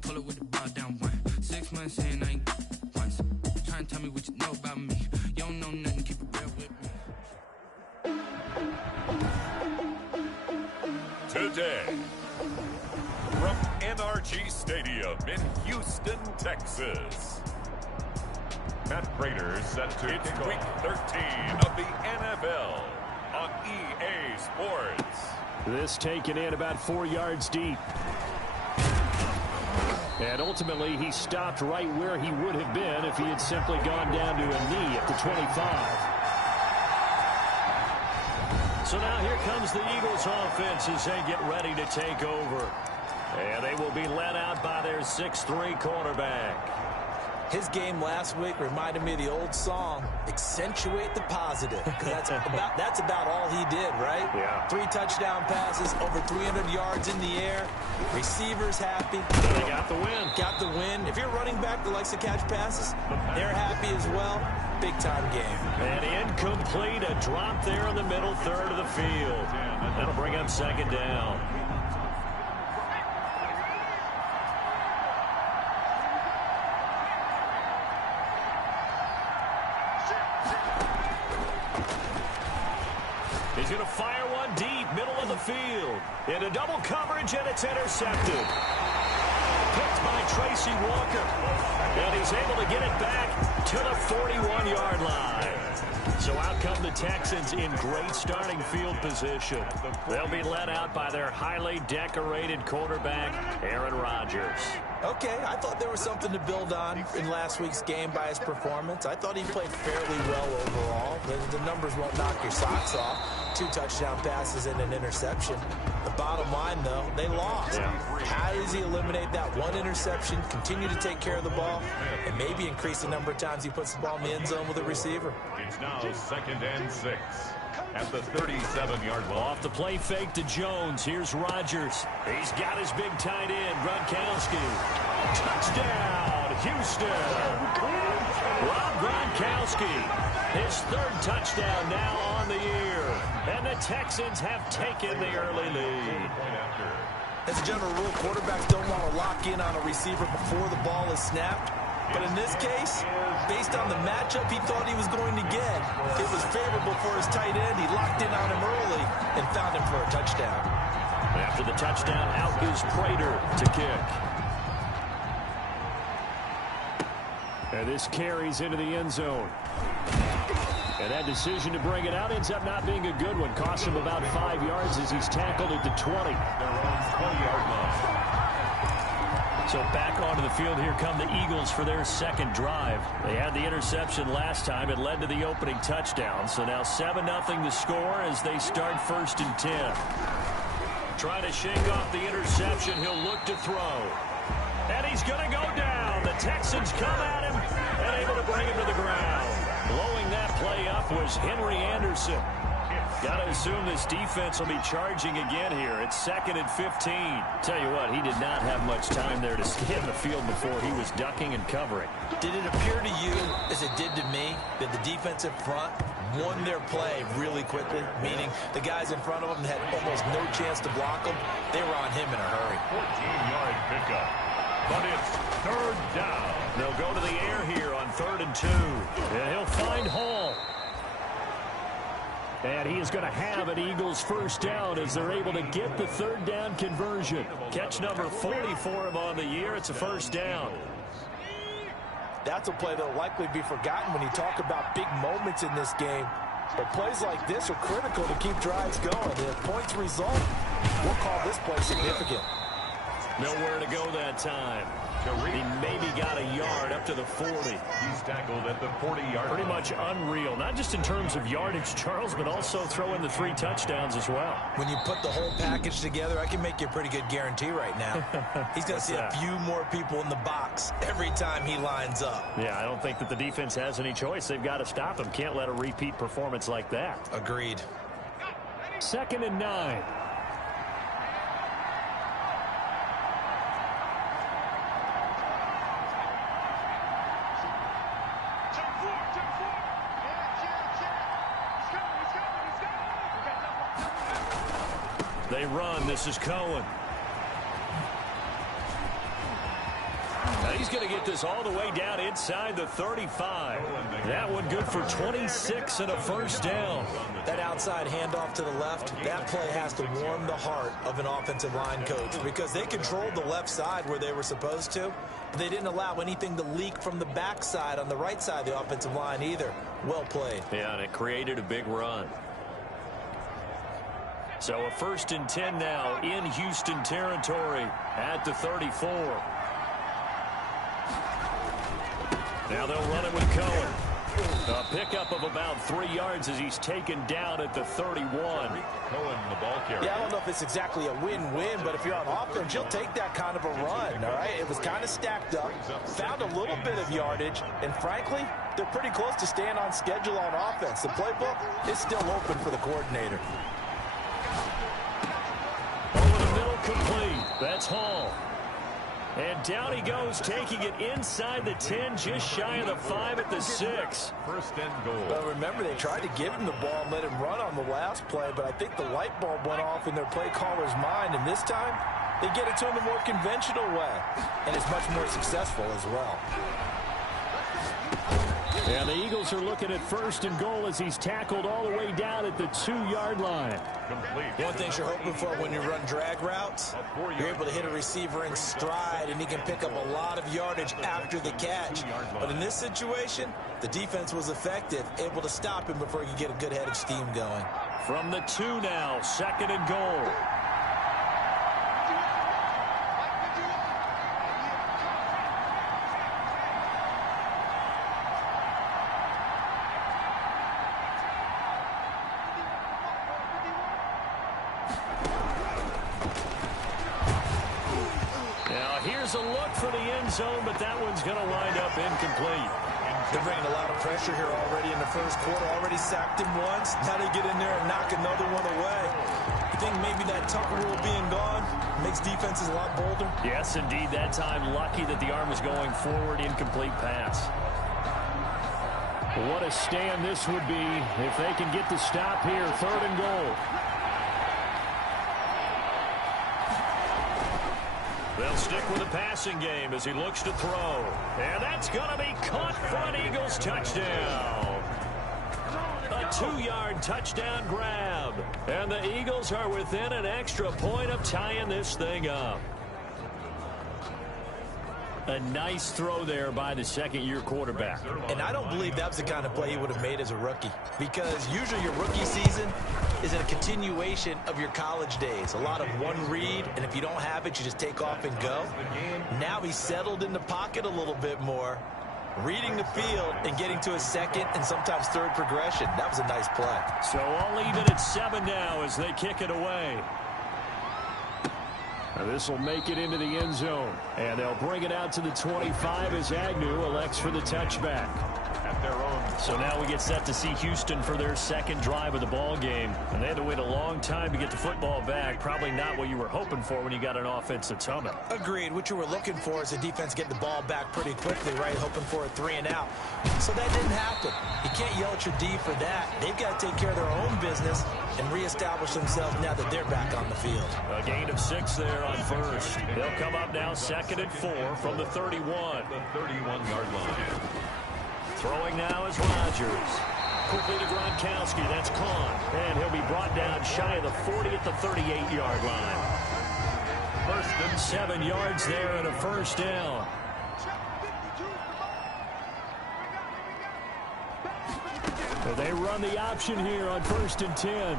pull up with the bar down one. 6 months in, I ain't once. Try and tell me what you know about me. You don't know nothing, keep it real with me. Today, from NRG Stadium in Houston, Texas, Matt Prater set to it's Week 13 of the NFL on EA Sports. This taken in about 4 yards deep. And ultimately, he stopped right where he would have been if he had simply gone down to a knee at the 25. So now here comes the Eagles offense as they get ready to take over. And they will be led out by their 6'3" quarterback. His game last week reminded me of the old song, Accentuate the Positive. That's about all he did, right? Yeah. 3 touchdown passes, over 300 yards in the air. Receivers happy. They got the win. Got the win. If you're running back that likes to catch passes, they're happy as well. Big-time game. And incomplete, a drop there in the middle third of the field. That'll bring up second down. He's going to fire one deep, middle of the field. Into double coverage, and it's intercepted. Picked by Tracy Walker. And he's able to get it back to the 41-yard line. So out come the Texans in great starting field position. They'll be led out by their highly decorated quarterback, Aaron Rodgers. Okay, I thought there was something to build on in last week's game by his performance. I thought he played fairly well overall. The numbers won't knock your socks off. 2 touchdown passes and an interception. The bottom line, though, they lost. Yeah. How does he eliminate that one interception, continue to take care of the ball, and maybe increase the number of times he puts the ball in the end zone with a receiver? It's now 2nd and 6 at the 37-yard line. Off the play fake to Jones. Here's Rodgers. He's got his big tight end, Gronkowski. Touchdown, Houston. Rob Gronkowski, his 3rd touchdown now on the year. And the Texans have taken the early lead. As a general rule, quarterbacks don't want to lock in on a receiver before the ball is snapped. But in this case, based on the matchup he thought he was going to get, it was favorable for his tight end. He locked in on him early and found him for a touchdown. After the touchdown, out is Prater to kick. And this carries into the end zone. And that decision to bring it out ends up not being a good one. Costs him about 5 yards as he's tackled at the 20. Their own 20-yard line. So back onto the field, here come the Eagles for their 2nd drive. They had the interception last time. It led to the opening touchdown. So now 7-0 the score as they start 1st and 10. Trying to shake off the interception. He'll look to throw. And he's going to go down. The Texans come at him and able to bring him to the ground. Blowing that play up was Henry Anderson. Got to assume this defense will be charging again here. It's 2nd and 15. Tell you what, he did not have much time there to stay in the field before he was ducking and covering. Did it appear to you, as it did to me, that the defensive front won their play really quickly? Meaning the guys in front of them had almost no chance to block them. They were on him in a hurry. 14-yard pickup. But it's 3rd down. They'll go to the air here on 3rd and 2. And he'll find Hall. And he is going to have an Eagles 1st down as they're able to get the 3rd down conversion. Catch number 40 for him on the year. It's a 1st down. That's a play that will likely be forgotten when you talk about big moments in this game. But plays like this are critical to keep drives going. If points result, we'll call this play significant. Nowhere to go that time. He maybe got a yard up to the 40. He's tackled at the 40-yard line. Pretty much unreal, not just in terms of yardage, Charles, but also throw in the 3 touchdowns as well. When you put the whole package together, I can make you a pretty good guarantee right now. He's going to see a few more people in the box every time he lines up. Yeah, I don't think that the defense has any choice. They've got to stop him. Can't let a repeat performance like that. Agreed. 2nd and 9. They run. This is Cohen. He's going to get this all the way down inside the 35. That one good for 26 and a first down. That outside handoff to the left, that play has to warm the heart of an offensive line coach because they controlled the left side where they were supposed to. But they didn't allow anything to leak from the backside on the right side of the offensive line either. Well played. Yeah, and it created a big run. So a 1st and 10 now in Houston territory at the 34. Now they'll run it with Cohen. A pickup of about 3 yards as he's taken down at the 31. Cohen, the ball carrier. Yeah, I don't know if it's exactly a win-win, but if you're on offense, you'll take that kind of a run, all right? It was kind of stacked up, found a little bit of yardage, and frankly, they're pretty close to staying on schedule on offense. The playbook is still open for the coordinator. Over the middle, complete. That's Hall. And down he goes, taking it inside the 10, just shy of the 5 at the 6. 1st and goal. Well, remember, they tried to give him the ball and let him run on the last play, but I think the light bulb went off in their play caller's mind, and this time, they get it to him the more conventional way, and it's much more successful as well. And the Eagles are looking at 1st and goal as he's tackled all the way down at the 2-yard line. Complete. One thing you're hoping for when you run drag routes, you're able to hit a receiver in stride, and he can pick up a lot of yardage after the catch. But in this situation, the defense was effective, able to stop him before he could get a good head of steam going. From the 2 now, 2nd and goal. Here's a look for the end zone, but that one's going to wind up incomplete. They're bringing a lot of pressure here already in the first quarter. Already sacked him once. Now they get in there and knock another one away. You think maybe that Tucker rule being gone makes defenses a lot bolder? Yes, indeed. That time, lucky that the arm was going forward. Incomplete pass. What a stand this would be if they can get the stop here. 3rd and goal. They'll stick with the passing game as he looks to throw. And that's going to be caught for an Eagles touchdown. A 2-yard touchdown grab. And the Eagles are within an extra point of tying this thing up. A nice throw there by the 2nd-year quarterback. And I don't believe that was the kind of play he would have made as a rookie, because usually your rookie season is a continuation of your college days. A lot of one read, and if you don't have it, you just take off and go. Now he's settled in the pocket a little bit more, reading the field and getting to his 2nd and sometimes 3rd progression. That was a nice play. So all even at 7 now as they kick it away. This will make it into the end zone. And they'll bring it out to the 25 as Agnew elects for the touchback. At their own. So now we get set to see Houston for their 2nd drive of the ball game. And they had to wait a long time to get the football back. Probably not what you were hoping for when you got an offense that's humming. Agreed. What you were looking for is the defense getting the ball back pretty quickly, right? Hoping for a 3 and out. So that didn't happen. You can't yell at your D for that. They've got to take care of their own business and reestablish themselves now that they're back on the field. A gain of 6 there on 1st. They'll come up now 2nd and 4 from the 31. The 31-yard line. Throwing now is Rodgers. Quickly to Gronkowski. That's Kahn. And he'll be brought down shy of the 40 at the 38-yard line. 1st and 7 yards there and a first down. They run the option here on 1st and 10.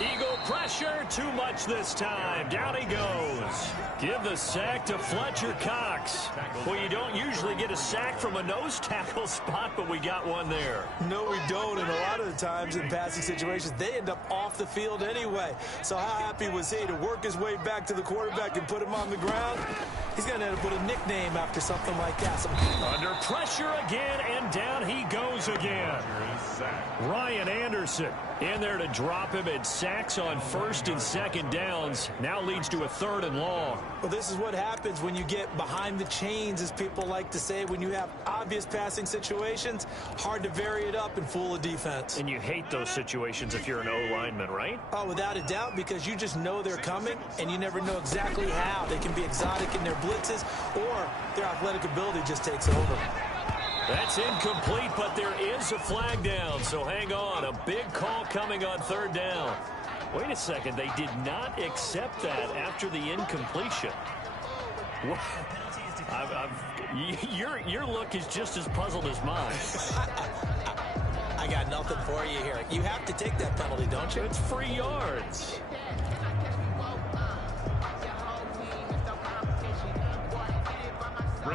Eagle pressure, too much this time. Down he goes. Give the sack to Fletcher Cox. Well, you don't usually get a sack from a nose tackle spot, but we got one there. No, we don't, and a lot of the times in passing situations, they end up off the field anyway. So how happy was he to work his way back to the quarterback and put him on the ground? He's going to end up with a nickname after something like that. Under pressure again, and down he goes again. Ryan Anderson in there to drop him, and sacks on first and second downs. Now leads to a 3rd and long. Well, this is what happens when you get behind the chains, as people like to say. When you have obvious passing situations, hard to vary it up and fool a defense. And you hate those situations if you're an O-lineman, right? Oh, without a doubt, because you just know they're coming, and you never know exactly how. They can be exotic in their blitzes, or their athletic ability just takes over. That's incomplete, but there is a flag down, so hang on. A big call coming on 3rd down. Wait a second, they did not accept that after the incompletion. Your look is just as puzzled as mine. I got nothing for you here. You have to take that penalty, don't you? It's free yards.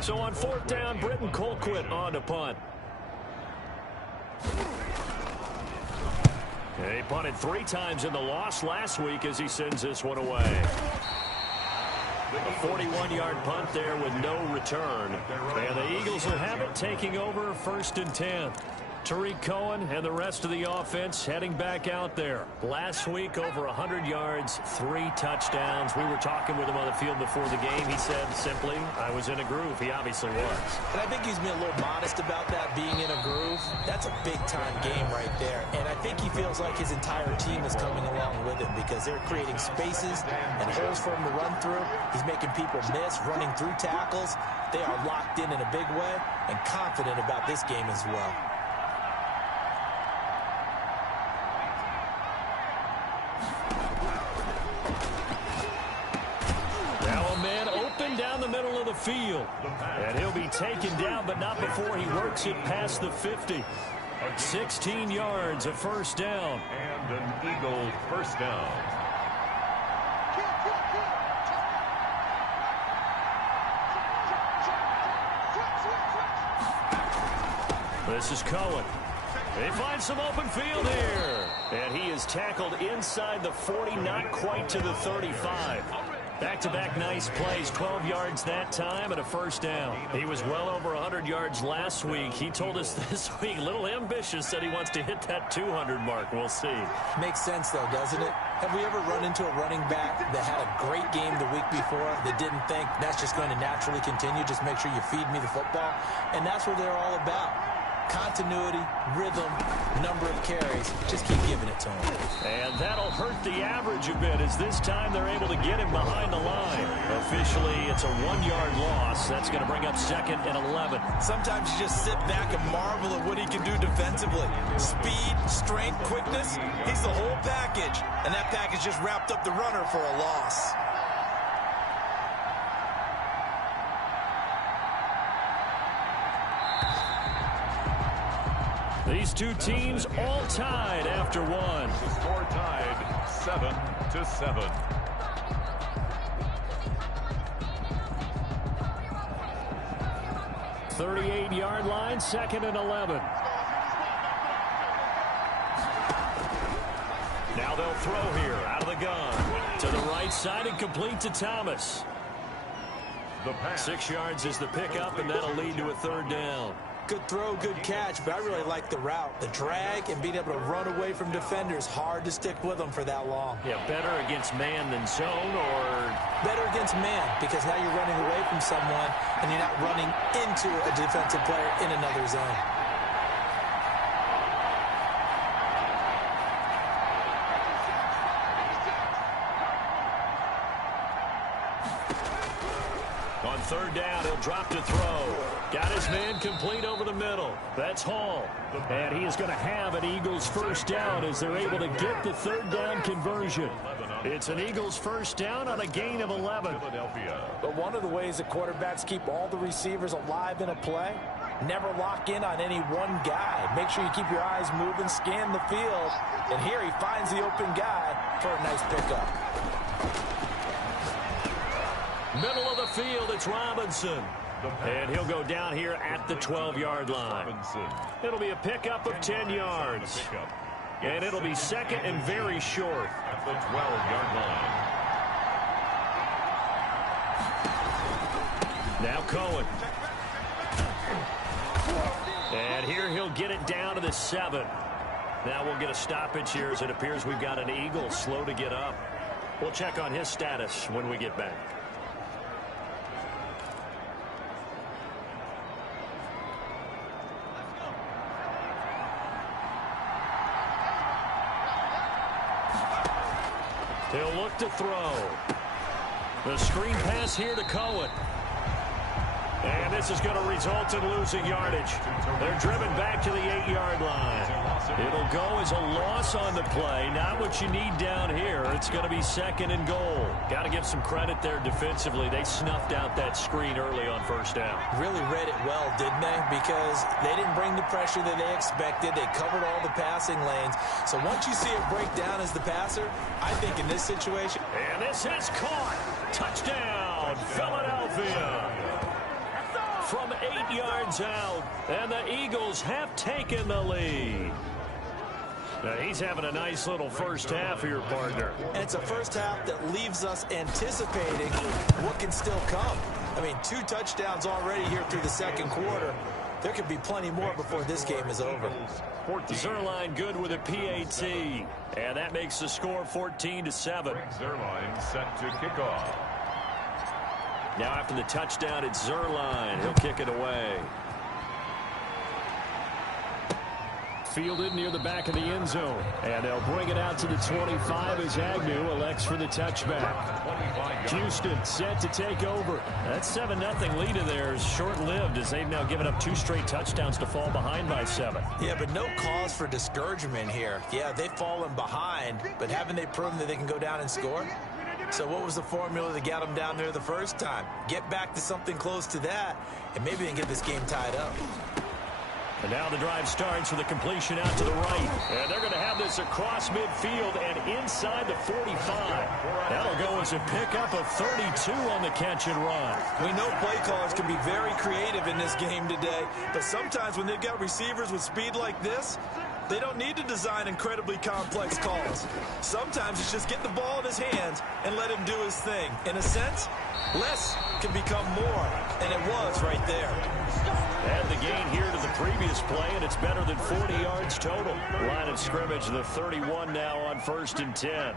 So on 4th down, Britton Colquitt on to punt. He punted 3 times in the loss last week as he sends this one away. A 41-yard punt there with no return. And the Eagles will have it, taking over 1st and 10. Tariq Cohen and the rest of the offense heading back out there. Last week, over 100 yards, 3 touchdowns. We were talking with him on the field before the game. He said simply, I was in a groove. He obviously was. And I think he's been a little modest about that, being in a groove. That's a big-time game right there. And I think he feels like his entire team is coming along with him because they're creating spaces and holes for him to run through. He's making people miss, running through tackles. They are locked in a big way and confident about this game as well. Down the middle of the field. And he'll be taken down, but not before he works it past the 50. 16 yards, a 1st down. And an Eagle 1st down. This is Cohen. They find some open field here. And he is tackled inside the 40, not quite to the 35. Back-to-back nice plays, 12 yards that time and a 1st down. He was well over 100 yards last week. He told us this week, a little ambitious, said he wants to hit that 200 mark. We'll see. Makes sense, though, doesn't it? Have we ever run into a running back that had a great game the week before that didn't think that's just going to naturally continue? Just make sure you feed me the football. And that's what they're all about. Continuity, rhythm, number of carries. Just keep giving it to him. And that'll hurt the average a bit as this time they're able to get him behind the line. Officially, it's a 1-yard loss. That's going to bring up 2nd and 11. Sometimes you just sit back and marvel at what he can do defensively. Speed, strength, quickness. He's the whole package. And that package just wrapped up the runner for a loss. These two teams all tied after one. The score tied 7-7. .38-yard line, 2nd and 11. Now they'll throw here out of the gun. To the right side and complete to Thomas. 6 yards is the pickup, and that'll lead to a 3rd down. Good throw, good catch, but I really like the route. The drag and being able to run away from defenders, hard to stick with them for that long. Yeah, better against man than zone, or? Better against man, because now you're running away from someone and you're not running into a defensive player in another zone. On 3rd down, he'll drop to throw. Got his man complete over the middle. That's Hall. And he is going to have an Eagles 1st down as they're able to get the 3rd down conversion. It's an Eagles 1st down on a gain of 11. But one of the ways that quarterbacks keep all the receivers alive in a play, never lock in on any one guy. Make sure you keep your eyes moving, scan the field. And here he finds the open guy for a nice pickup. Middle of the field, it's Robinson. And he'll go down here at the 12-yard line. It'll be a pickup of 10 yards. And it'll be 2nd and very short. At the 12-yard line. Now Cohen. And here he'll get it down to the 7. Now we'll get a stoppage here as it appears we've got an Eagle slow to get up. We'll check on his status when we get back. He'll look to throw. The screen pass here to Cohen. And this is going to result in losing yardage. They're driven back to the 8-yard line. It'll go as a loss on the play. Not what you need down here. It's going to be 2nd and goal. Got to give some credit there defensively. They snuffed out that screen early on 1st down. Really read it well, didn't they? Because they didn't bring the pressure that they expected. They covered all the passing lanes. So once you see it break down as the passer, I think in this situation. And this is caught. Touchdown, Philadelphia. From 8 yards out, and the Eagles have taken the lead. Now he's having a nice little first half here, partner. And it's a first half that leaves us anticipating what can still come. I mean, 2 touchdowns already here through the 2nd quarter. There could be plenty more before this game is over. Zuerlein good with a PAT, and that makes the score 14-7. Zuerlein set to kick off. Now after the touchdown, it's Zuerlein. He'll kick it away. Fielded near the back of the end zone. And they'll bring it out to the 25 as Agnew elects for the touchback. Houston set to take over. That 7-0 lead of theirs short-lived as they've now given up 2 straight touchdowns to fall behind by 7. Yeah, but no cause for discouragement here. Yeah, they've fallen behind, but haven't they proven that they can go down and score? So what was the formula that got them down there the first time? Get back to something close to that, and maybe they can get this game tied up. And now the drive starts with a completion out to the right. And they're going to have this across midfield and inside the 45. That'll go as a pickup of 32 on the catch and run. We know play callers can be very creative in this game today, but sometimes when they've got receivers with speed like this, they don't need to design incredibly complex calls. Sometimes it's just get the ball in his hands and let him do his thing. In a sense, less can become more, and it was right there. Add the gain here to the previous play, and it's better than 40 yards total. Line of scrimmage, the 31 now on 1st and 10.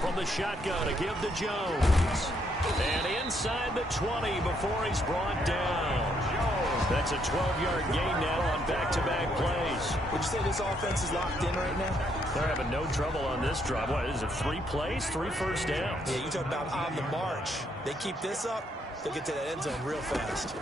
From the shotgun, a give to Jones. And inside the 20 before he's brought down. That's a 12-yard gain now on back-to-back plays. Would you say this offense is locked in right now? They're having no trouble on this drive. What is it, 3 plays, 3 first downs? Yeah, you talk about on the march. They keep this up, they'll get to that end zone real fast.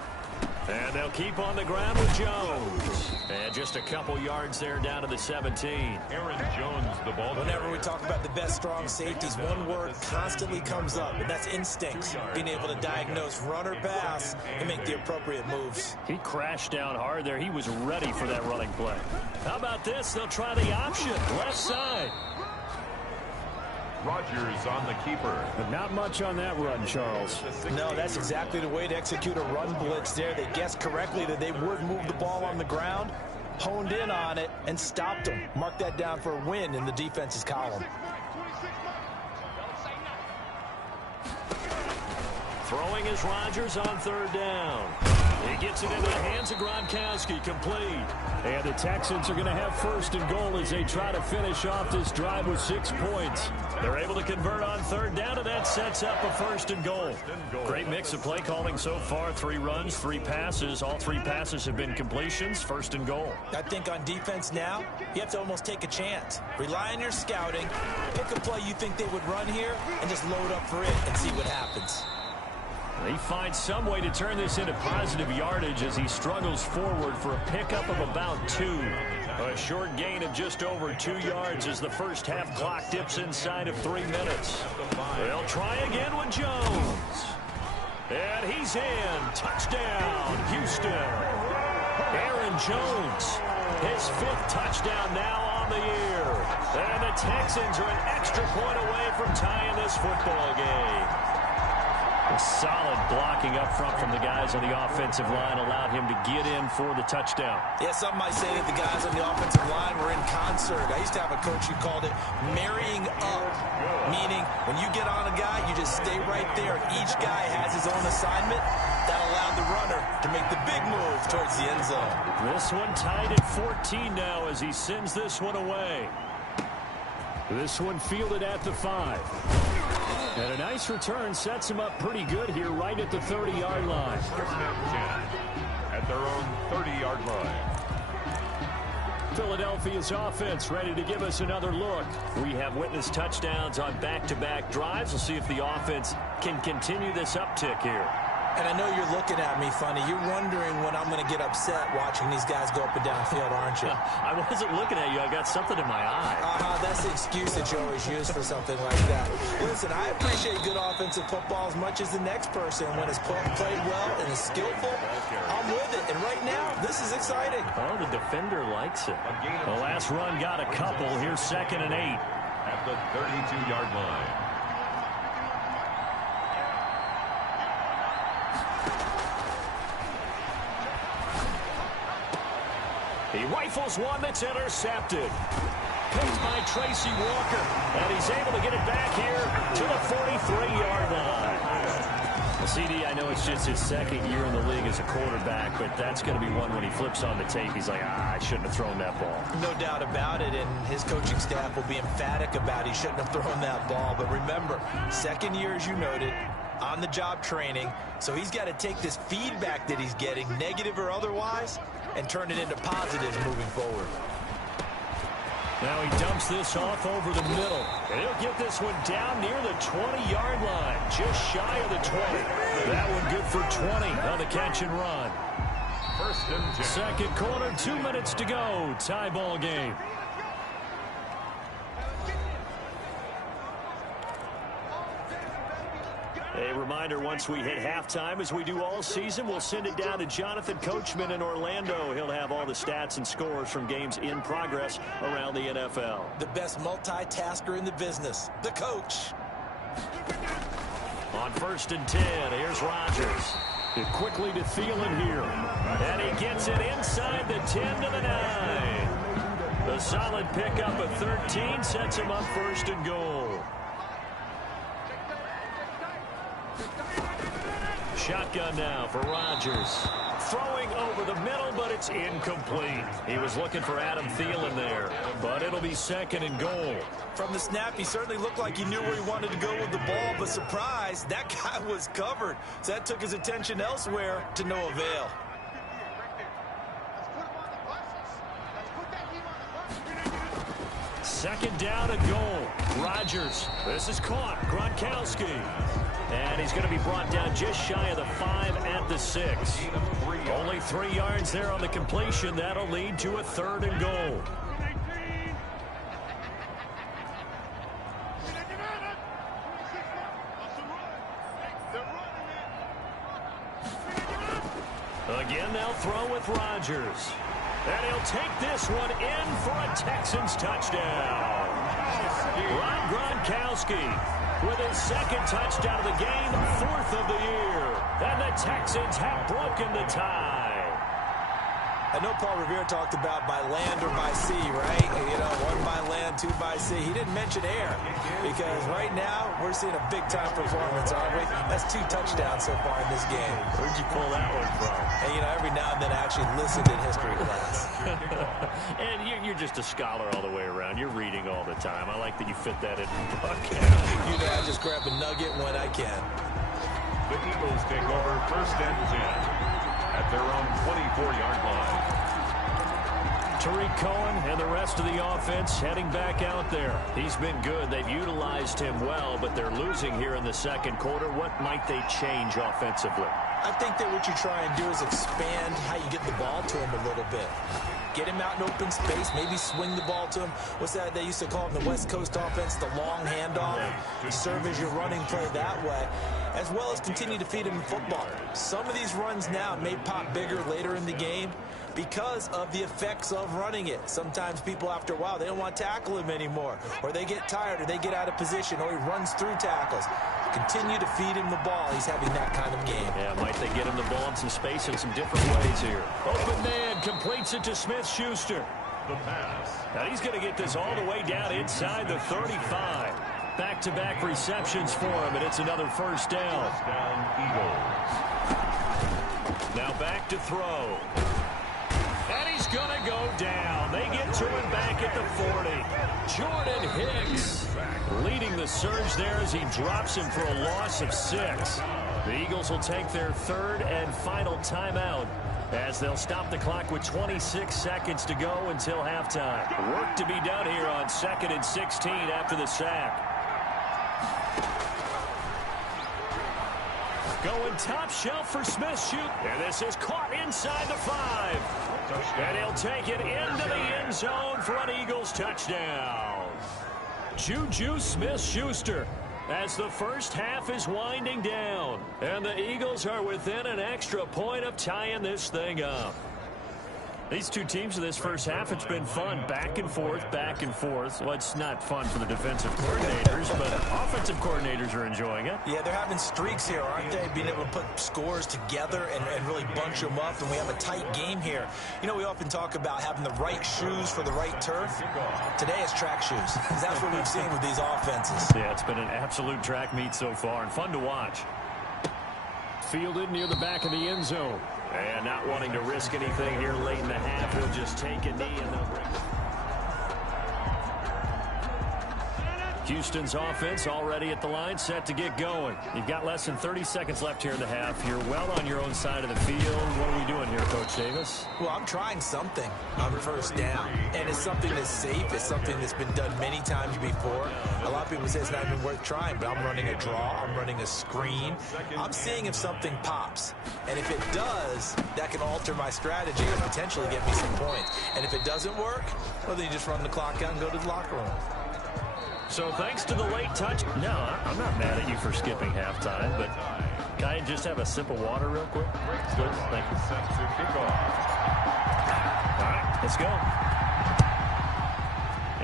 And they'll keep on the ground with Jones. And just a couple yards there down to the 17. Aaron Jones, the ball. Whenever we talk about the best strong safeties, one word constantly comes up, and that's instincts. Being able to diagnose run or pass and make the appropriate moves. He crashed down hard there. He was ready for that running play. How about this? They'll try the option, left side. Rodgers on the keeper. But not much on that run, Charles. No, that's exactly the way to execute a run blitz there. They guessed correctly that they would move the ball on the ground, honed in on it, and stopped them. Mark that down for a win in the defense's column. Throwing is Rodgers on 3rd down. He gets it into the hands of Gronkowski, complete. And the Texans are going to have 1st and goal as they try to finish off this drive with 6 points. They're able to convert on 3rd down, and that sets up a 1st and goal. Great mix of play calling so far. 3 runs, 3 passes. All 3 passes have been completions. 1st and goal. I think on defense now, you have to almost take a chance. Rely on your scouting. Pick a play you think they would run here, and just load up for it and see what happens. He finds some way to turn this into positive yardage as he struggles forward for a pickup of about 2. A short gain of just over 2 yards as the first half clock dips inside of 3 minutes. They'll try again with Jones. And he's in. Touchdown, Houston. Aaron Jones, his 5th touchdown now on the year. And the Texans are an extra point away from tying this football game. A solid blocking up front from the guys on the offensive line allowed him to get in for the touchdown. Yeah, some might say that the guys on the offensive line were in concert. I used to have a coach who called it marrying up, meaning when you get on a guy, you just stay right there. Each guy has his own assignment. That allowed the the runner to make the big move towards the end zone. This one tied at 14 now as he sends this one away. This one fielded at the 5. And a nice return sets him up pretty good here right at the 30-yard line. First and 10 at their own 30-yard line. Philadelphia's offense ready to give us another look. We have witnessed touchdowns on back-to-back drives. We'll see if the offense can continue this uptick here. And I know you're looking at me funny. You're wondering when I'm going to get upset watching these guys go up and down the field, aren't you? I wasn't looking at you. I got something in my eye. That's the excuse that you always use for something like that. Listen, I appreciate good offensive football as much as the next person. When it's played well and is skillful, I'm with it. And right now, this is exciting. Oh, the defender likes it. The last run got a couple. Here's 2nd and 8. At the 32-yard line. He rifles one that's intercepted. Picked by Tracy Walker. And he's able to get it back here to the 43-yard line. Well, CD, I know it's just his 2nd year in the league as a quarterback, but that's going to be one when he flips on the tape. He's like, I shouldn't have thrown that ball. No doubt about it, and his coaching staff will be emphatic about he shouldn't have thrown that ball. But remember, 2nd year, as you noted, on-the-job training. So he's got to take this feedback that he's getting, negative or otherwise, and turn it into positives moving forward. Now he dumps this off over the middle. And he'll get this one down near the 20-yard line, just shy of the 20. That one good for 20 on the catch and run. First and 10. Second quarter, 2 minutes to go. Tie ball game. A reminder, once we hit halftime, as we do all season, we'll send it down to Jonathan Coachman in Orlando. He'll have all the stats and scores from games in progress around the NFL. The best multitasker in the business, the coach. On 1st and 10, here's Rodgers. Quickly to Thielen here. And he gets it inside the 10 to the 9. The solid pickup of 13 sets him up 1st and goal. Shotgun now for Rodgers. Throwing over the middle, but it's incomplete. He was looking for Adam Thielen there, but it'll be 2nd and goal. From the snap, he certainly looked like he knew where he wanted to go with the ball, but surprise, that guy was covered. So that took his attention elsewhere to no avail. Second down and goal. Rodgers. This is caught. Gronkowski. And he's going to be brought down just shy of the 5 at the 6. Only 3 yards there on the completion. That'll lead to a 3rd and goal. Again, they'll throw with Rodgers. And he'll take this one in for a Texans touchdown. Rob Gronkowski with his 2nd touchdown of the game, 4th of the year. And the Texans have broken the tie. I know Paul Revere talked about by land or by sea, right? You know, 1 by land, 2 by sea. He didn't mention air because right now we're seeing a big-time performance, aren't we? That's 2 touchdowns so far in this game. Where'd you pull that one from? And, you know, every now and then I actually listened in history class. And you're just a scholar all the way around. You're reading all the time. I like that you fit that in. You know, I just grab a nugget when I can. The Eagles take over 1st and 10 at their own 24-yard line. Tariq Cohen and the rest of the offense heading back out there. He's been good. They've utilized him well, but they're losing here in the 2nd quarter. What might they change offensively? I think that what you try and do is expand how you get the ball to him a little bit. Get him out in open space, maybe swing the ball to him. What's that they used to call in the West Coast offense, the long handoff? Serve as your running play that way, as well as continue to feed him in football. Some of these runs now may pop bigger later in the game because of the effects of running it. Sometimes people, after a while, they don't want to tackle him anymore, or they get tired, or they get out of position, or he runs through tackles. Continue to feed him the ball. He's having that kind of game. Yeah, might they get him the ball in some space in some different ways here. Open man completes it to Smith-Schuster. The pass. Now he's going to get this all the way down inside the 35. Back-to-back receptions for him, and it's another 1st down. First down, Eagles. Now back to throw. And he's going to go down. They get to him back at the 40. Jordan Hicks leading the surge there as he drops him for a loss of 6. The Eagles will take their third and final timeout as they'll stop the clock with 26 seconds to go until halftime. Work to be done here on 2nd and 16 after the sack. Going top shelf for Smith. Shoot. And this is caught inside the 5. And he'll take it into the end zone for an Eagles touchdown. Juju Smith-Schuster as the first half is winding down. And the Eagles are within an extra point of tying this thing up. These two teams in this first half, it's been fun. Back and forth, back and forth. Well, it's not fun for the defensive coordinators, but offensive coordinators are enjoying it. Yeah, they're having streaks here, aren't they? Being able to put scores together and really bunch them up, and we have a tight game here. You know, we often talk about having the right shoes for the right turf. Today it's track shoes. That's what we've seen with these offenses. Yeah, it's been an absolute track meet so far, and fun to watch. Fielded near the back of the end zone. And not wanting to risk anything here late in the half, he'll just take a knee and they'll bring it. Houston's offense already at the line, set to get going. You've got less than 30 seconds left here in the half. You're well on your own side of the field. What are we doing here, Coach Davis? Well, I'm trying something on first down. And it's something that's safe. It's something that's been done many times before. A lot of people say it's not even worth trying, but I'm running a draw. I'm running a screen. I'm seeing if something pops. And if it does, that can alter my strategy and potentially get me some points. And if it doesn't work, well, then you just run the clock out and go to the locker room. So thanks to the late touch. No, I'm not mad at you for skipping halftime, but can I just have a sip of water real quick? Please, thank you. All right, let's go.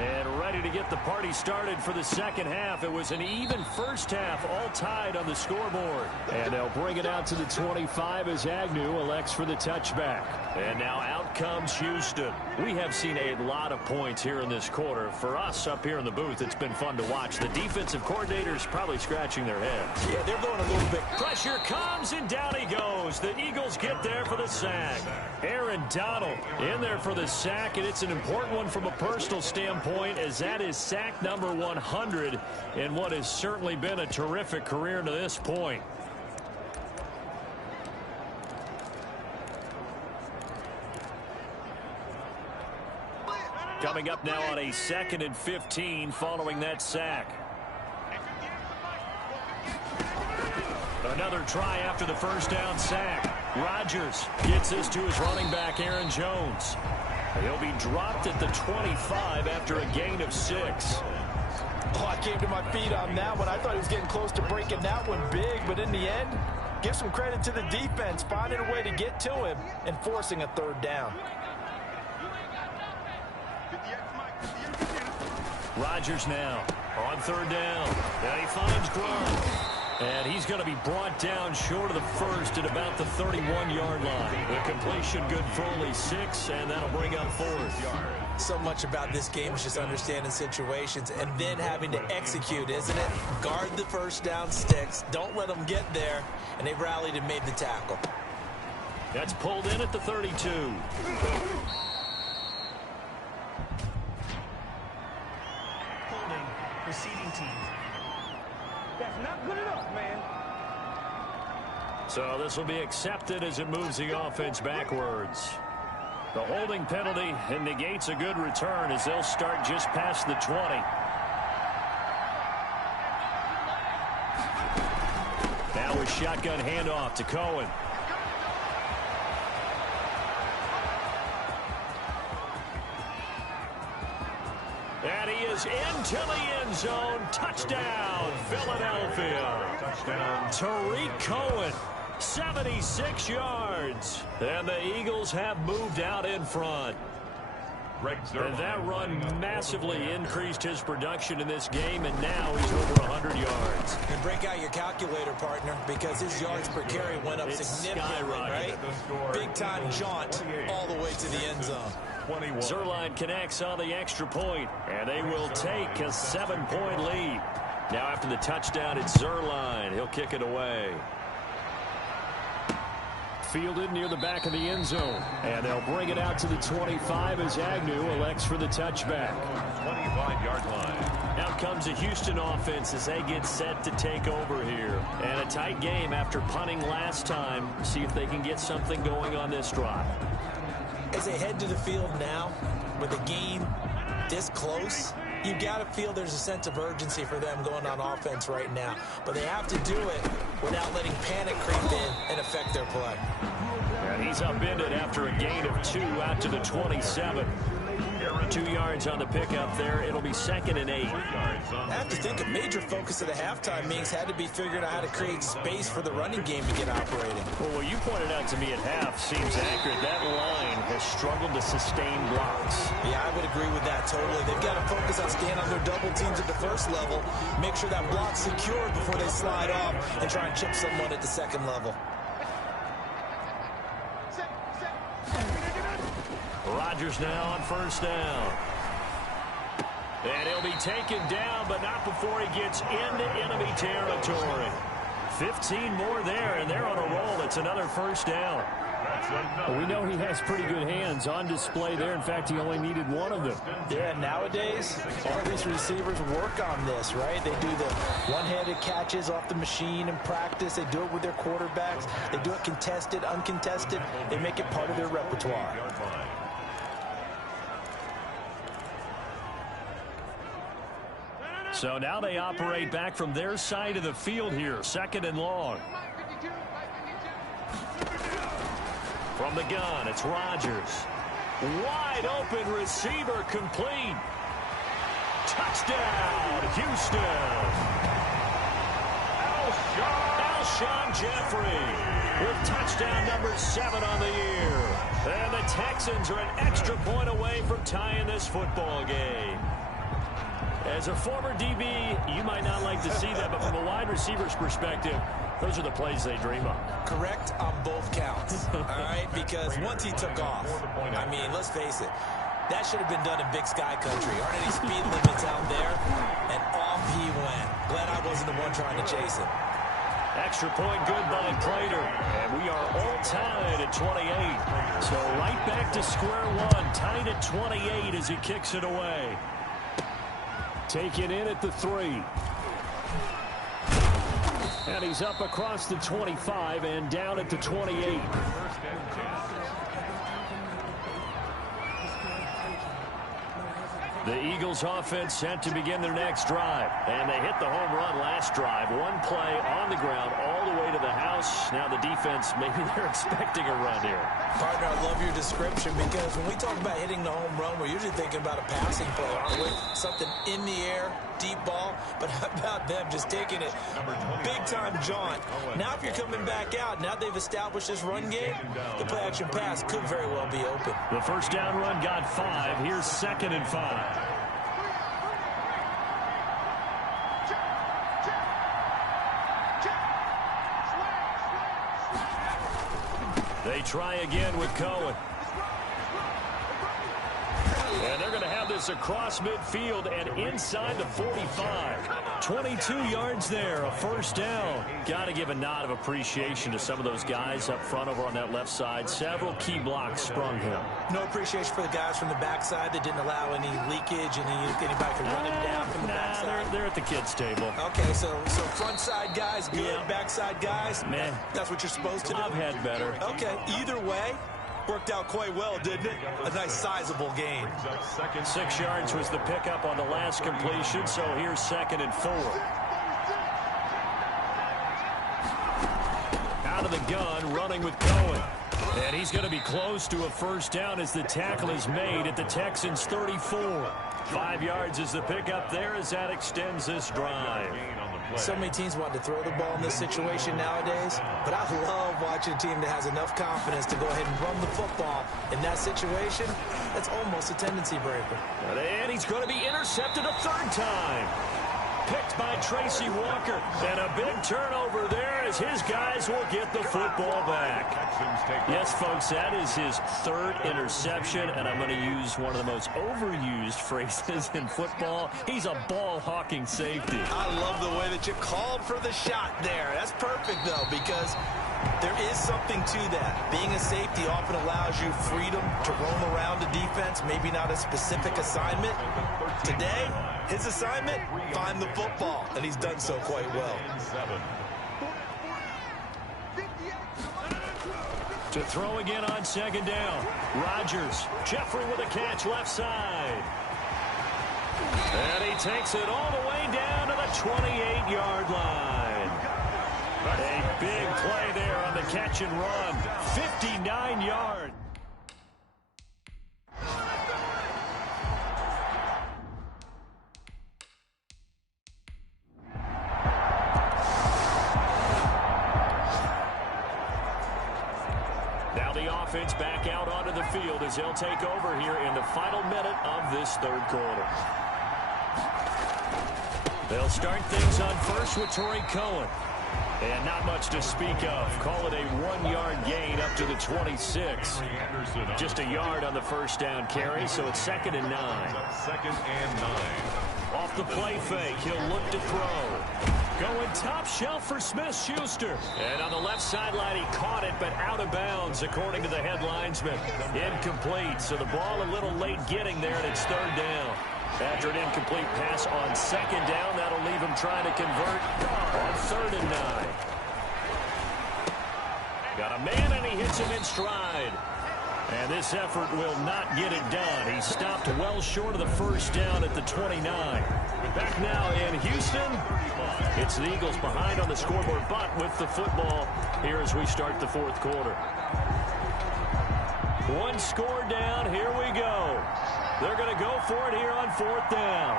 And ready to get the party started for the second half. It was an even first half, all tied on the scoreboard. And they'll bring it out to the 25 as Agnew elects for the touchback. And now out comes Houston. We have seen a lot of points here in this quarter. For us up here in the booth, it's been fun to watch. The defensive coordinators probably scratching their heads. Yeah, they're going a little bit. Pressure comes, and down he goes. The Eagles get there for the sack. Aaron Donald in there for the sack, and it's an important one from a personal standpoint, as that is sack number 100 in what has certainly been a terrific career to this point. Coming up now on a 2nd and 15 following that sack. Another try after the first down sack. Rodgers gets this to his running back, Aaron Jones. He'll be dropped at the 25 after a gain of 6. Oh, I came to my feet on that one. I thought he was getting close to breaking that one big, but in the end, give some credit to the defense, finding a way to get to him and forcing a third down. Rodgers now on third down. And he finds Gronk. And he's going to be brought down short of the first at about the 31-yard line. The completion good for only 6, and that'll bring up 4th. So much about this game is just understanding situations and then having to execute, isn't it? Guard the first down sticks. Don't let them get there. And they rallied and made the tackle. That's pulled in at the 32. Receiving team. That's not good enough, man. So this will be accepted as it moves the offense backwards. The holding penalty and negates a good return as they'll start just past the 20. Now a shotgun handoff to Cohen. And he is into the end zone. Touchdown, Philadelphia. Touchdown. Tariq Cohen, 76 yards. And the Eagles have moved out in front. And that run massively increased his production in this game, and now he's over 100 yards. And break out your calculator, partner, because his yards per carry went up significantly, right? Big-time jaunt all the way to the end zone. Zuerlein connects on the extra point, and they will take a 7-point lead. Now after the touchdown, it's Zuerlein. He'll kick it away. Fielded near the back of the end zone. And they'll bring it out to the 25 as Agnew elects for the touchback. 25-yard line. Out comes the Houston offense as they get set to take over here. And a tight game after punting last time. See if they can get something going on this drive. As they head to the field now, with the game this close, you got to feel there's a sense of urgency for them going on offense right now. But they have to do it without letting panic creep in and affect their play. And he's upended after a gain of 2 out to the 27. 2 yards on the pickup there. It'll be 2nd and 8. I have to think a major focus of the halftime meetings had to be figuring out how to create space for the running game to get operating. Well, what you pointed out to me at half seems accurate. That line has struggled to sustain blocks. Yeah, I would agree with that totally. They've got to focus on staying on their double teams at the first level, make sure that block's secured before they slide off and try and chip someone at the second level. Rodgers now on first down. And he'll be taken down, but not before he gets into enemy territory. 15 more there, and they're on a roll. It's another first down. Well, we know he has pretty good hands on display there. In fact, he only needed one of them. Yeah, nowadays, all these receivers work on this, right? They do the one-handed catches off the machine in practice. They do it with their quarterbacks. They do it contested, uncontested. They make it part of their repertoire. So now they operate back from their side of the field here. 2nd and long. From the gun, it's Rodgers. Wide open receiver complete. Touchdown, Houston. Alshon Jeffrey with touchdown number 7 on the year. And the Texans are an extra point away from tying this football game. As a former DB, you might not like to see that, but from a wide receiver's perspective, those are the plays they dream of. Correct on both counts, all right? Because once he took off, I mean, let's face it, that should have been done in Big Sky Country. Aren't any speed limits out there? And off he went. Glad I wasn't the one trying to chase him. Extra point good by Prater. And we are all tied at 28. So right back to square one, tied at 28 as he kicks it away. Taken in at the 3. And he's up across the 25 and down at the 28. The Eagles offense set to begin their next drive. And they hit the home run last drive. One play on the ground all the way to the house. Now the defense, maybe they're expecting a run here. Partner, I love your description because when we talk about hitting the home run, we're usually thinking about a passing play, aren't we? Something in the air, deep ball. But how about them just taking it big-time jaunt? Now if you're coming back out, now they've established this run game, the play-action pass could very well be open. The first down run got 5. Here's 2nd and 5. They try again with Cohen. And they're going to have this across midfield and inside the 45. 22 yards there, a first down. Got to give a nod of appreciation to some of those guys up front over on that left side. Several key blocks sprung him. No appreciation for the guys from the backside that didn't allow any leakage and anybody could run him down from the backside. They're at the kids' table. Okay, so front side guys good, Yeah. backside guys, Man, that's what you're supposed to do. I've had better. Okay, either way, worked out quite well, didn't it? A nice sizable gain. 6 yards was the pickup on the last completion, so here's 2nd and 4. Out of the gun, running with Cohen. And he's going to be close to a first down as the tackle is made at the Texans' 34. 5 yards is the pickup there as that extends this drive. So many teams want to throw the ball in this situation nowadays, but I love watching a team that has enough confidence to go ahead and run the football. In that situation, that's almost a tendency breaker. And he's going to be intercepted a 3rd time. Picked by Tracy Walker. And a big turnover there as his guys will get the football back. Yes, folks, that is his third interception, and I'm going to use one of the most overused phrases in football. He's a ball-hawking safety. I love the way that you called for the shot there. That's perfect, though, because there is something to that. Being a safety often allows you freedom to roam around the defense, maybe not a specific assignment. Today, his assignment, find the football, and he's done so quite well. To throw again on second down. Rodgers, Jeffrey with a catch left side. And he takes it all the way down to the 28-yard line. A big play there on the catch and run. 59 yards. Now the offense back out onto the field as they'll take over here in the final minute of this third quarter. They'll start things on first with Torrey Cohen. And not much to speak of. Call it a 1-yard gain up to the 26. Just a yard on the first down carry, so it's 2nd and 9. Second and 9. Off the play fake, he'll look to throw. Going top shelf for Smith-Schuster. And on the left sideline, he caught it, but out of bounds, according to the head linesman. Incomplete, so the ball a little late getting there, and it's 3rd down. After an incomplete pass on 2nd down, that'll leave him trying to convert on 3rd and 9. Got a man, and he hits him in stride. And this effort will not get it done. He stopped well short of the first down at the 29. Back now in Houston. It's the Eagles behind on the scoreboard, but with the football here as we start the fourth quarter. One score down. Here we go. They're going to go for it here on 4th down.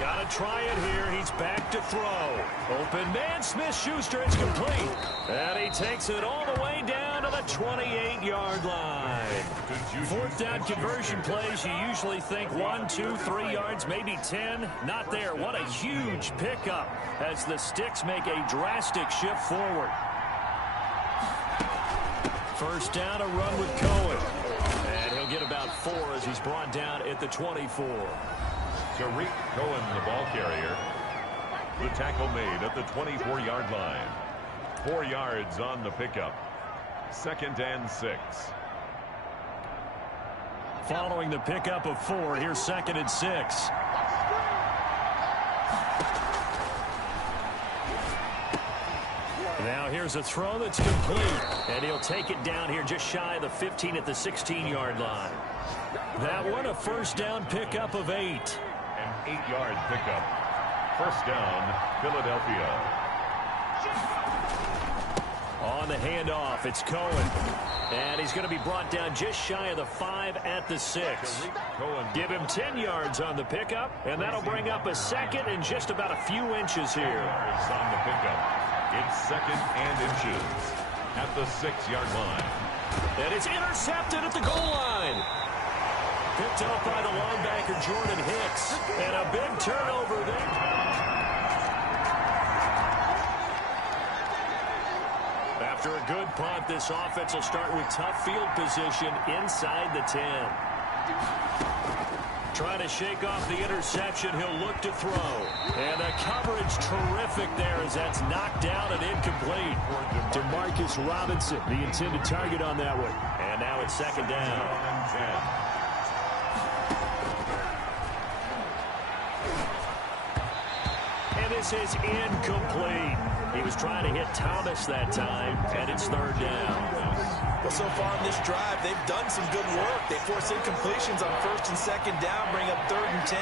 Got to try it here. He's back to throw. Open man, Smith-Schuster. It's complete. And he takes it all the way down to the 28-yard line. 4th down conversion plays, you usually think 1, 2, 3 yards, maybe 10. Not there. What a huge pickup as the Sticks make a drastic shift forward. First down, a run with Cohen. And he'll get about 4 as he's brought down at the 24. Tariq Cohen, the ball carrier. The tackle made at the 24-yard line. 4 yards on the pickup. 2nd and 6. Following the pickup of 4, here's 2nd and 6. Now here's a throw that's complete. And he'll take it down here just shy of the 15 at the 16-yard line. That one a first down pickup of 8. An 8-yard pickup. First down, Philadelphia. On the handoff, it's Cohen. And he's going to be brought down just shy of the 5 at the 6. Give him 10 yards on the pickup, and that'll bring up a 2nd and just about a few inches here. Yards on the pickup. It's 2nd and inches at the 6-yard line. And it's intercepted at the goal line. Picked up by the linebacker, Jordan Hicks. And a big turnover there. After a good punt, this offense will start with tough field position inside the 10. Trying to shake off the interception, he'll look to throw. And the coverage terrific there as that's knocked down and incomplete. DeMarcus Robinson, the intended target on that one. And now it's 2nd down. And this is incomplete. He was trying to hit Thomas that time, and it's 3rd down. Well, so far in this drive, they've done some good work. They force incompletions on 1st and 2nd down, bring up 3rd and 10.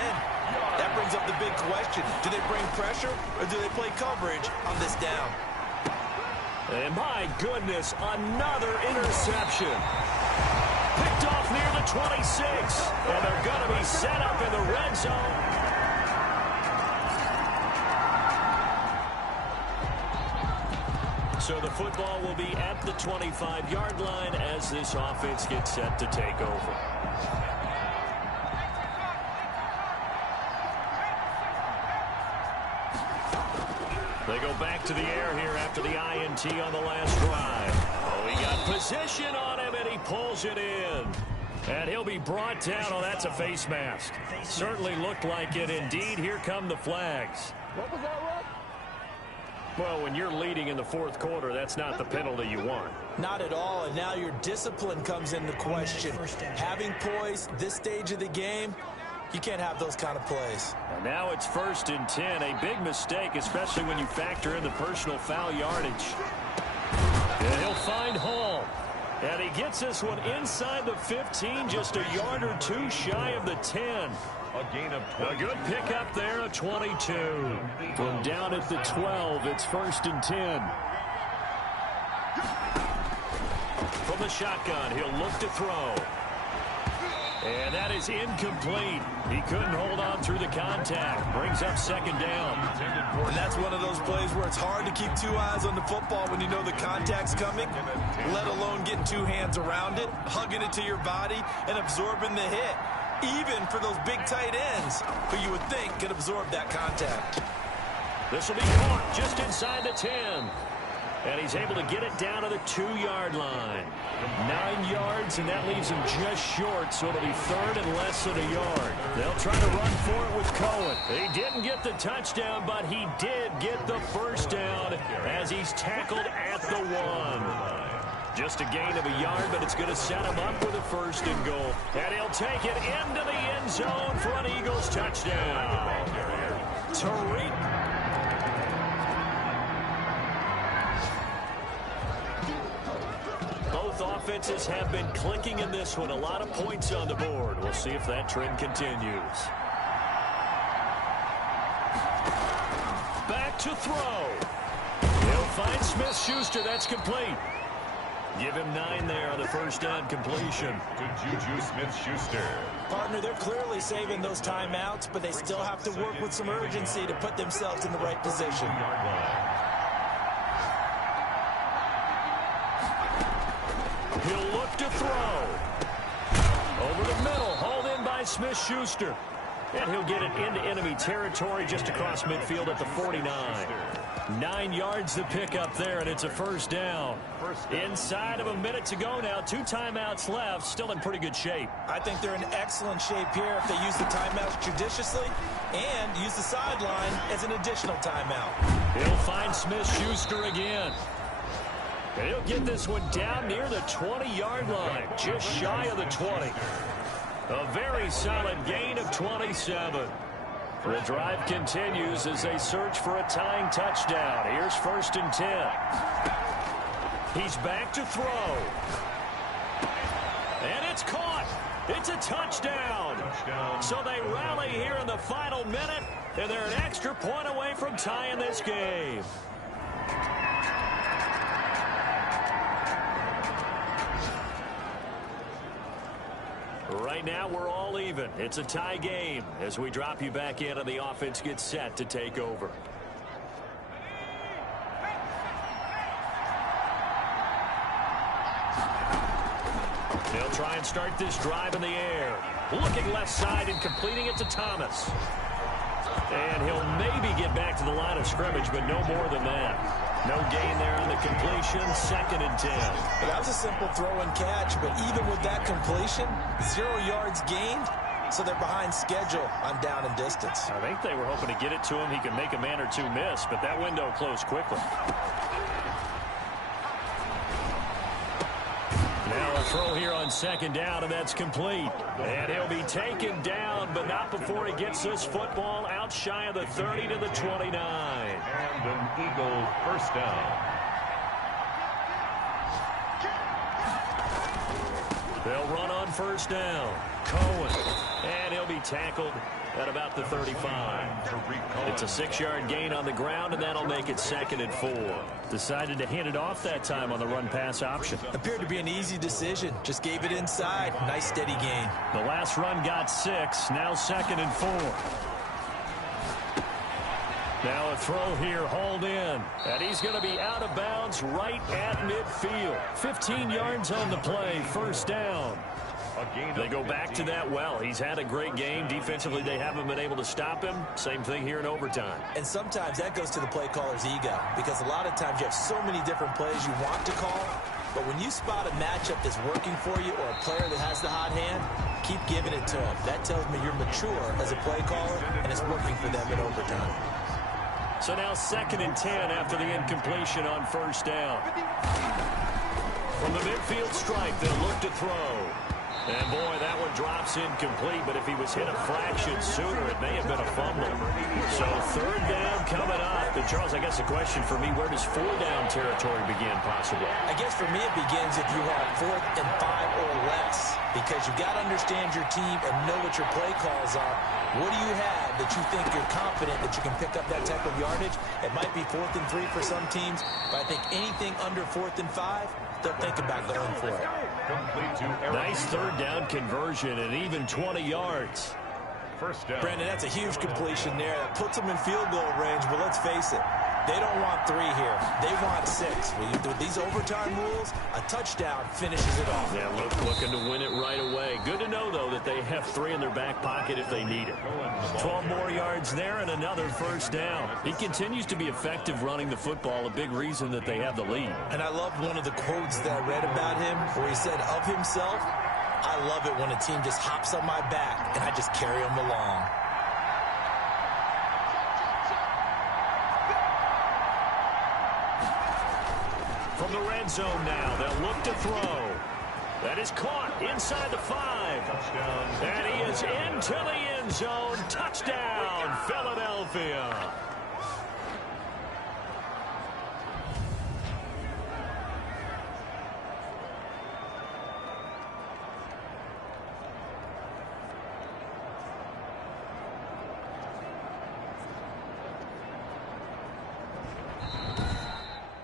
That brings up the big question. Do they bring pressure, or do they play coverage on this down? And my goodness, another interception. Picked off near the 26, and they're going to be set up in the red zone. So the football will be at the 25-yard line as this offense gets set to take over. They go back to the air here after the INT on the last drive. Oh, he got position on him, and he pulls it in. And he'll be brought down. Oh, that's a face mask. Certainly looked like it. Indeed, here come the flags. What was that, Russ? Well, when you're leading in the fourth quarter, that's not the penalty you want. Not at all, and now your discipline comes into question. Having poise this stage of the game, you can't have those kind of plays. And now it's 1st and 10. A big mistake, especially when you factor in the personal foul yardage. And he'll find Hall. And he gets this one inside the 15, just a yard or two shy of the 10. A gain of 20. A good pickup there, a 22. From down at the 12, it's 1st and 10. From the shotgun, he'll look to throw. And that is incomplete. He couldn't hold on through the contact. Brings up 2nd down. And that's one of those plays where it's hard to keep 2 eyes on the football when you know the contact's coming, let alone getting 2 hands around it, hugging it to your body, and absorbing the hit. Even for those big tight ends who you would think could absorb that contact. This will be caught just inside the 10. And he's able to get it down to the 2-yard line. 9 yards, and that leaves him just short, so it'll be 3rd and less than a yard. They'll try to run for it with Cohen. He didn't get the touchdown, but he did get the 1st down as he's tackled at the 1. Just a gain of a yard, but it's going to set him up with a 1st and goal. And he'll take it into the end zone for an Eagles touchdown. Tariq. Both offenses have been clicking in this one. A lot of points on the board. We'll see if that trend continues. Back to throw. He'll find Smith-Schuster. That's complete. Give him 9 there on the 1st down completion. To Juju Smith-Schuster. Partner, they're clearly saving those timeouts, but they still have to work with some urgency to put themselves in the right position. Yard line. He'll look to throw. Over the middle, hauled in by Smith-Schuster. And he'll get it into enemy territory just across midfield at the 49. 9 yards to pick up there, and it's a 1st down. Inside of a minute to go now. 2 timeouts left. Still in pretty good shape. I think they're in excellent shape here if they use the timeouts judiciously and use the sideline as an additional timeout. He'll find Smith-Schuster again. And he'll get this one down near the 20-yard line, just shy of the 20. A very solid gain of 27. The drive continues as they search for a tying touchdown. Here's 1st and 10. He's back to throw. And it's caught. It's a touchdown. So they rally here in the final minute, and they're an extra point away from tying this game. Right now, we're all even. It's a tie game as we drop you back in and the offense gets set to take over. They'll try and start this drive in the air. Looking left side and completing it to Thomas. And he'll maybe get back to the line of scrimmage, but no more than that. No gain there on the completion. 2nd and 10. Well, that was a simple throw and catch, but even with that completion, 0 yards gained, so they're behind schedule on down and distance. I think they were hoping to get it to him. He could make a man or 2 miss, but that window closed quickly. Now a throw here on 2nd down, and that's complete. And he'll be taken down, but not before he gets this football out shy of the 30 to the 29. And an Eagle 1st down. They'll run on 1st down. Cohen. And he'll be tackled at about the 35. It's a 6-yard gain on the ground, and that'll make it 2nd and 4. Decided to hand it off that time on the run-pass option. Appeared to be an easy decision. Just gave it inside. Nice steady gain. The last run got 6. Now 2nd and 4. Now a throw here, hauled in. And he's going to be out of bounds right at midfield. 15 yards on the play, 1st down. They go back to that well. He's had a great game. Defensively, they haven't been able to stop him. Same thing here in overtime. And sometimes that goes to the play caller's ego, because a lot of times you have so many different plays you want to call, but when you spot a matchup that's working for you or a player that has the hot hand, keep giving it to him. That tells me you're mature as a play caller, and it's working for them in overtime. So now 2nd and 10 after the incompletion on first down. From the midfield stripe, they'll look to throw. And, boy, that one drops incomplete, but if he was hit a fraction sooner, it may have been a fumble. So 3rd down coming up. And, Charles, I guess a question for me, where does 4-down territory begin possibly? I guess for me it begins if you have 4th and 5 or less, because you've got to understand your team and know what your play calls are. What do you have that you think you're confident that you can pick up that type of yardage? It might be 4th and 3 for some teams, but I think anything under 4th and 5, they'll think about going for it. Nice 3rd down conversion and even 20 yards. First down. Brandon, that's a huge completion there. That puts them in field goal range, but let's face it, they don't want 3 here. They want 6. With these overtime rules, a touchdown finishes it off. Yeah, looking to win it right away. Good to know, though, that they have 3 in their back pocket if they need it. 12 more yards there and another first down. He continues to be effective running the football, a big reason that they have the lead. And I loved one of the quotes that I read about him where he said of himself, I love it when a team just hops on my back and I just carry them along. From the red zone now, they'll look to throw. That is caught inside the 5. And he is into the end zone. Touchdown, Philadelphia.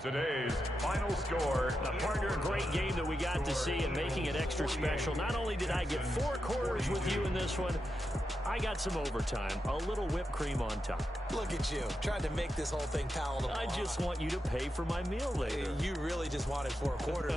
Today's final score. Partner, a great game that we got to see and making it extra special. Not only did I get 4 quarters with you in this one, I got some overtime, a little whipped cream on top. Look at you, trying to make this whole thing palatable. I just want you to pay for my meal later. You really just wanted 4 quarters